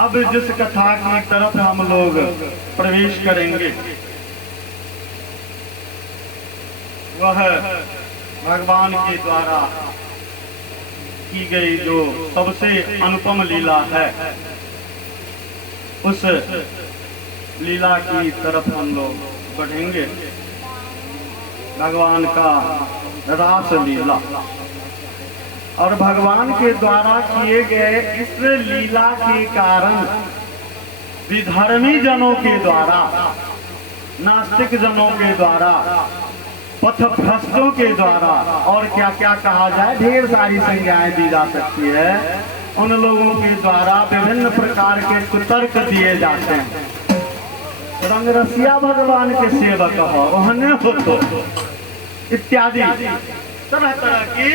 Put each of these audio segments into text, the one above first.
अब जिस कथा की तरफ हम लोग प्रवेश करेंगे वह भगवान के द्वारा की गई जो सबसे अनुपम लीला है, उस लीला की तरफ हम लोग बढ़ेंगे। भगवान का रास लीला और भगवान के द्वारा किए गए इस लीला के कारण विधर्मी जनों के द्वारा, नास्तिक जनों के द्वारा, पथभ्रष्टों के द्वारा और क्या क्या कहा जाए, ढेर सारी संज्ञाएं दी जा सकती है, उन लोगों के द्वारा विभिन्न प्रकार के कुतर्क दिए जाते हैं। रंगरसिया भगवान के सेवक हो, ओहने हो तो इत्यादि तरह तरह की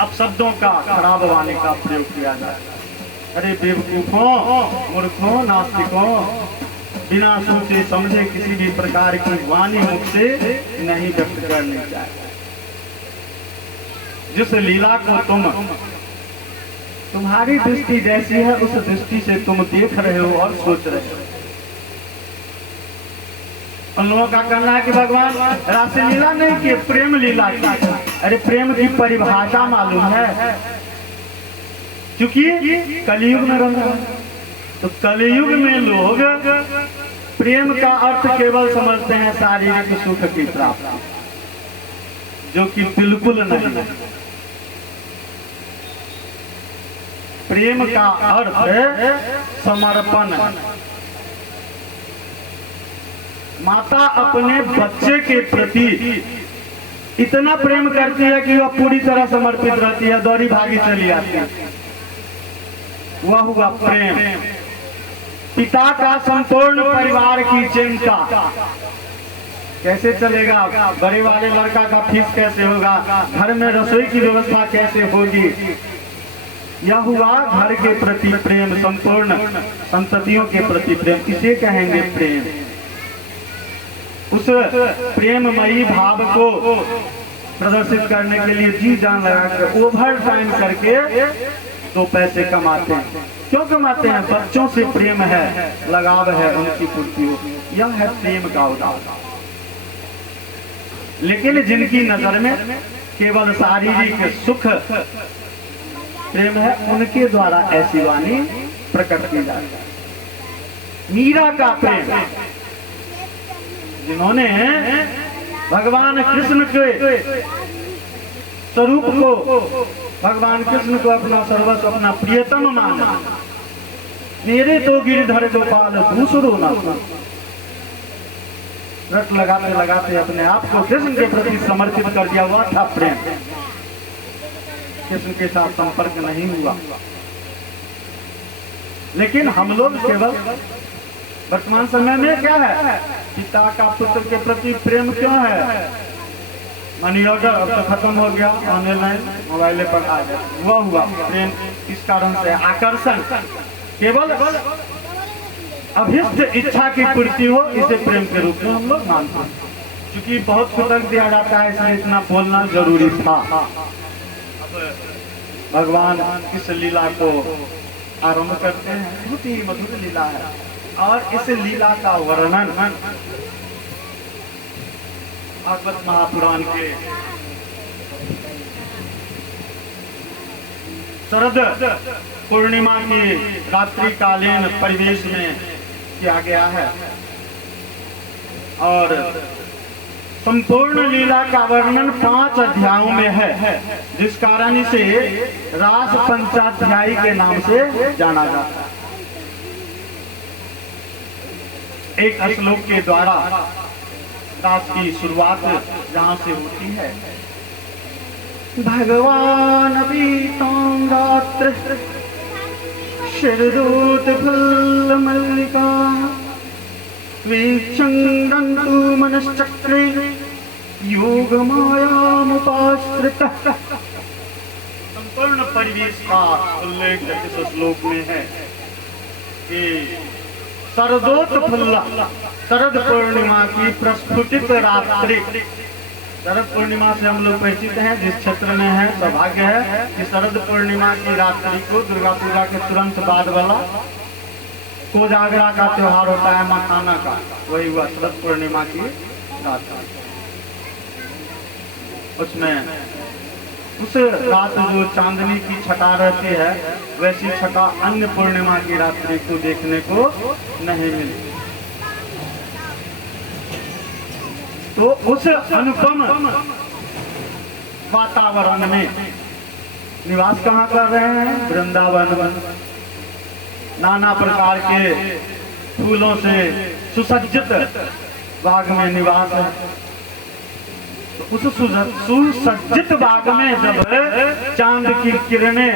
अपशब्दों का, खराब वाणी का प्रयोग किया जाता है। अरे बेवकूफों, मूर्खों, नास्तिकों, बिना सोचे समझे किसी भी प्रकार की वाणी मुख से नहीं व्यक्त करनी चाहिए। जिस लीला को तुम्हारी दृष्टि जैसी है उस दृष्टि से तुम देख रहे हो और सोच रहे हो। उन लोगों का कहना है कि भगवान रासलीला नहीं कि प्रेम लीला की। अरे प्रेम की परिभाषा मालूम है? क्योंकि कलयुग में रह रहे हैं, तो कलयुग में लोग प्रेम का अर्थ केवल समझते हैं शारीरिक सुख की प्राप्ति, जो कि बिल्कुल नहीं। प्रेम का अर्थ समर्पण। माता अपने बच्चे के प्रति इतना प्रेम करती है कि वह पूरी तरह समर्पित रहती है, दौड़ी भागी चली आती है। वह हुआ प्रेम। पिता का संपूर्ण परिवार की चिंता, कैसे चलेगा, बड़े वाले लड़का का फीस कैसे होगा, घर में रसोई की व्यवस्था कैसे होगी। यह हुआ घर के प्रति प्रेम, संपूर्ण संततियों के प्रति प्रेम, इसे कहेंगे प्रेम। उस प्रेममयी भाव को प्रदर्शित करने के लिए जी जान लगाकर ओवर टाइम करके 2 पैसे कमाते हैं। क्यों कमाते हैं? बच्चों से प्रेम है, लगाव है, उनकी पूर्ति हो, यह है प्रेम का उदाहरण। लेकिन जिनकी नजर में केवल शारीरिक सुख प्रेम है, उनके द्वारा ऐसी वाणी प्रकट की जाती है। मीरा का प्रेम, जिन्होंने भगवान कृष्ण के स्वरूप को, भगवान कृष्ण को अपना सर्वस्व, अपना प्रियतम माना। मेरे तो गिरधर गोपाल दूसरो ना। रट लगाते लगाते अपने आप को कृष्ण के प्रति समर्पित कर दिया, हुआ था प्रेम। कृष्ण के साथ संपर्क नहीं हुआ। लेकिन हम लोग केवल वर्तमान समय में क्या है, पिता का पुत्र के प्रति प्रेम क्यों है? मनी ऑर्डर अब तो खत्म हो गया, ऑनलाइन मोबाइल पर आ गया, वह हुआ प्रेम। इस कारण से आकर्षण, केवल अभिष्ट इच्छा की पूर्ति हो, इसे प्रेम के रूप में हम लोग मानते हैं। क्योंकि बहुत कुतर्क दिया जाता है, इसलिए इतना बोलना जरूरी था। भगवान इस लीला को आरंभ करते हैं। बहुत ही मधुर लीला है और इस लीला का वर्णन भागवत महापुराण के शरद पूर्णिमा के रात्रिकालीन परिवेश में किया गया है और संपूर्ण लीला का वर्णन 5 अध्यायों में है, जिस कारण इसे रास पंचाध्यायी के नाम से जाना जाता है। एक श्लोक के द्वारा रास की शुरुआत जहाँ से होती है, भगवान पीतांगात्र शिरदूत फल मल्लिका वीक्षंगन्तु मनश्चक्रे योग मायामुपाश्रितः। संपूर्ण परिवेश का उल्लेख इस श्लोक में है कि शरदोत्फुल्ल, शरद पूर्णिमा की प्रस्फुटित रात्रि, शरद पूर्णिमा से हम लोग परिचित हैं, जिस क्षेत्र में है सौभाग्य है कि शरद पूर्णिमा की रात्रि को दुर्गा पूजा के तुरंत बाद वाला कोजागरा का त्योहार होता है मखाना का, वही हुआ शरद पूर्णिमा की रात। उसमें उस रात जो चांदनी की छटा रहती है, वैसी छटा अन्य पूर्णिमा की रात्रि को देखने को नहीं मिलती। तो उस अनुपम वातावरण में निवास कहाँ कर रहे हैं? वृंदावन में। नाना प्रकार के फूलों से सुसज्जित बाग में निवास है। तो उस सुसज्जित बाग में जब चांद की किरणें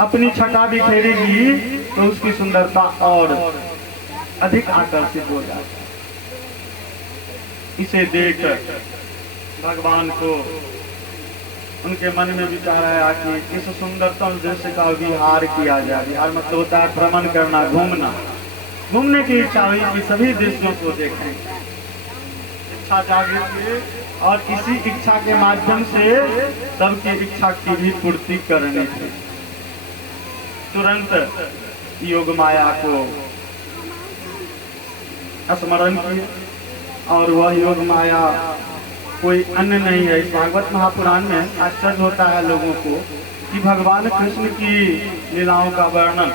अपनी छटा बिखेरेगी तो उसकी सुंदरता और अधिक आकर्षित हो जाती। इसे देख भगवान को उनके मन में विचार आया कि इस सुंदरतम दृश्य का विहार किया जाए। विहार मतलब होता है भ्रमण करना, घूमना। घूमने की इच्छा हुई कि सभी दृश्यों को देखें। इच्छा जागृत हुई और इसी इच्छा के माध्यम से सबकी इच्छा की भी पूर्ति करनी थी। तुरंत योग माया को स्मरण किया और वह योग माया कोई अन्य नहीं है। इस भागवत महापुराण में आश्चर्य होता है लोगों को कि भगवान कृष्ण की लीलाओं का वर्णन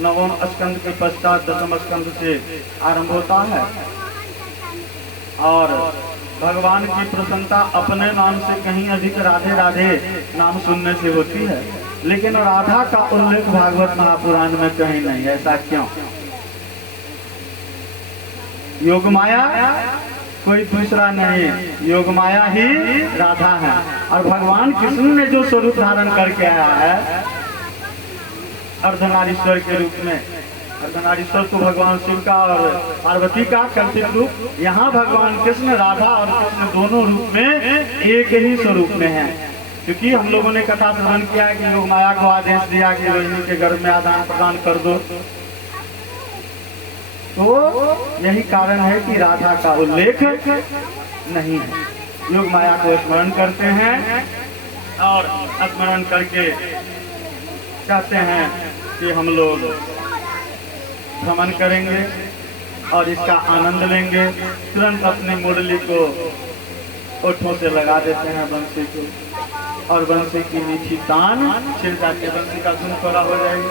नवम स्कंद के पश्चात दसम स्कंद से आरंभ होता है और भगवान की प्रसन्नता अपने नाम से कहीं अधिक राधे राधे नाम सुनने से होती है, लेकिन राधा का उल्लेख भागवत महापुराण में कहीं नहीं। ऐसा क्यों? योग माया कोई दूसरा नहीं, योग माया ही राधा है। और भगवान कृष्ण ने जो स्वरूप धारण करके आया है अर्धनारीश्वर के रूप में, अर्धनारीश्वर तो भगवान शिव का और पार्वती का कल्पित रूप, यहाँ भगवान कृष्ण राधा और कृष्ण दोनों रूप में एक ही स्वरूप में है। क्योंकि हम लोगों ने कथा श्रवण किया है कि योग माया को आदेश दिया कि रोहिणी के गर्भ में आदान प्रदान कर दो, तो यही कारण है कि राधा का उल्लेख नहीं है। योग माया को स्मरण करते हैं और स्मरण करके कहते हैं कि हम लोग भ्रमण करेंगे और इसका आनंद लेंगे। तुरंत अपनी मुरली को ओठों से लगा देते हैं बंसी को और बंसी की मीठी तान छिड़ जाती है, बंसी का धुन थोड़ा हो जाएगी।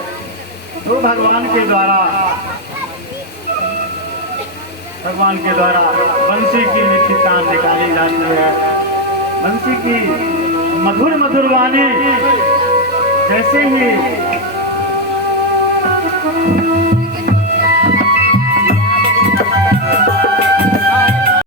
तो भगवान के द्वारा बंसी की मीठी तान निकाली जाती है। बंसी की मधुर मधुर वाणी जैसे ही